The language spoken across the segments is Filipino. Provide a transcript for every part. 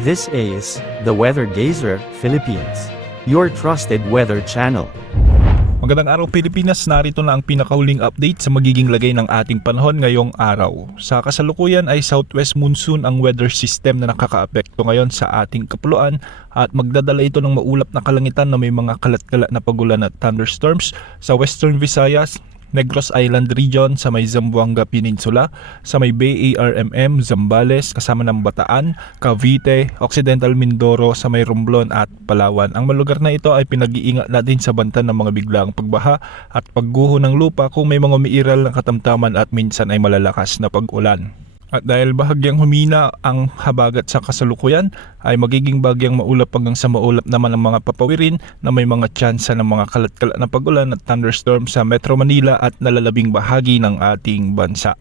This is the Weather Gazer Philippines, your trusted weather channel. Magandang araw Pilipinas, narito na ang pinakahuling update sa magiging lagay ng ating panahon ngayong araw. Sa kasalukuyan ay southwest monsoon ang weather system na nakakaapekto ngayon sa ating kapuluan at magdadala ito ng maulap na kalangitan na may mga kalat-kalat na pagulan at thunderstorms sa Western Visayas, Negros Island region, sa may Zamboanga Peninsula, sa may Bay ARMM, Zambales, kasama ng Bataan, Cavite, Occidental Mindoro, sa may Romblon at Palawan. Ang mga lugar na ito ay pinag-iingat natin sa banta ng mga biglaang pagbaha at pagguho ng lupa kung may mga umiiral ng katamtaman at minsan ay malalakas na pag-ulan. At dahil bahagyang humina ang habagat sa kasalukuyan, ay magiging bahagyang maulap hanggang sa maulap naman ang mga papawirin na may mga tsansa ng mga kalat-kalat na pagulan at thunderstorms sa Metro Manila at nalalabing bahagi ng ating bansa.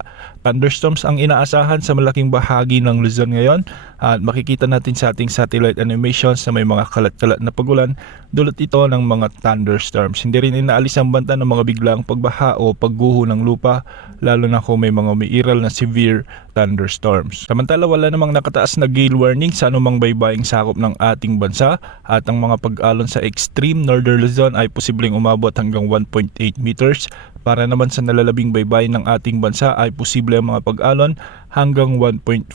Thunderstorms ang inaasahan sa malaking bahagi ng Luzon ngayon at makikita natin sa ating satellite animations na may mga kalat-kalat na pagulan, dulot ito ng mga thunderstorms. Hindi rin inaalis ang banta ng mga biglaang pagbaha o pagguho ng lupa, lalo na kung may mga umiiral na severe thunderstorms. Samantala, wala namang nakataas na gale warning sa anumang baybaying sakop ng ating bansa at ang mga pag-alon sa extreme northern Luzon ay posibleng umabot hanggang 1.8 meters. Para naman sa nalalabing baybayin ng ating bansa ay posible ang mga pag-alon hanggang 1.5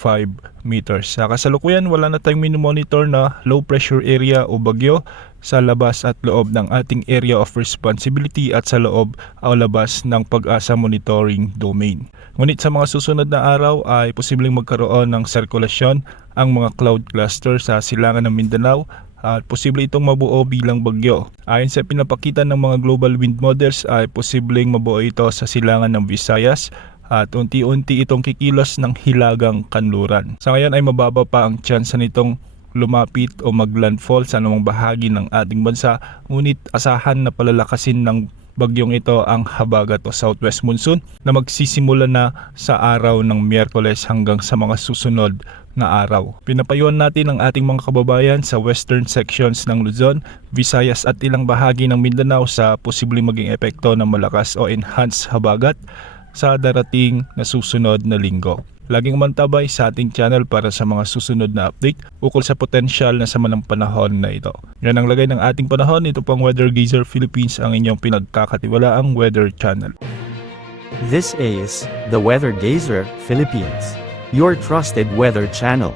meters. Sa kasalukuyan, wala na tayong minomonitor na low pressure area o bagyo sa labas at loob ng ating area of responsibility at sa loob o labas ng Pag-asa monitoring domain. Ngunit sa mga susunod na araw ay posibleng magkaroon ng sirkulasyon ang mga cloud cluster sa silangan ng Mindanao at posible itong mabuo bilang bagyo. Ayon sa pinapakita ng mga global wind models ay posibleng mabuo ito sa silangan ng Visayas at unti-unti itong kikilos ng hilagang kanluran. Sa ngayon ay mababa pa ang tsansa nitong lumapit o maglandfall sa anumang bahagi ng ating bansa, ngunit asahan na palalakasin ng bagyong ito ang habagat o southwest monsoon na magsisimula na sa araw ng Miyerkules hanggang sa mga susunod na araw. Pinapayuhan natin ang ating mga kababayan sa western sections ng Luzon, Visayas at ilang bahagi ng Mindanao sa posibleng maging epekto ng malakas o enhanced habagat sa darating na susunod na linggo. Laging mantabay sa ating channel para sa mga susunod na update ukol sa potensyal na sama ng panahon na ito. Yan ang lagay ng ating panahon. Ito pang Weather Gazer Philippines, ang inyong pinagkakatiwalaang weather channel. This is the Weather Gazer Philippines, your trusted weather channel.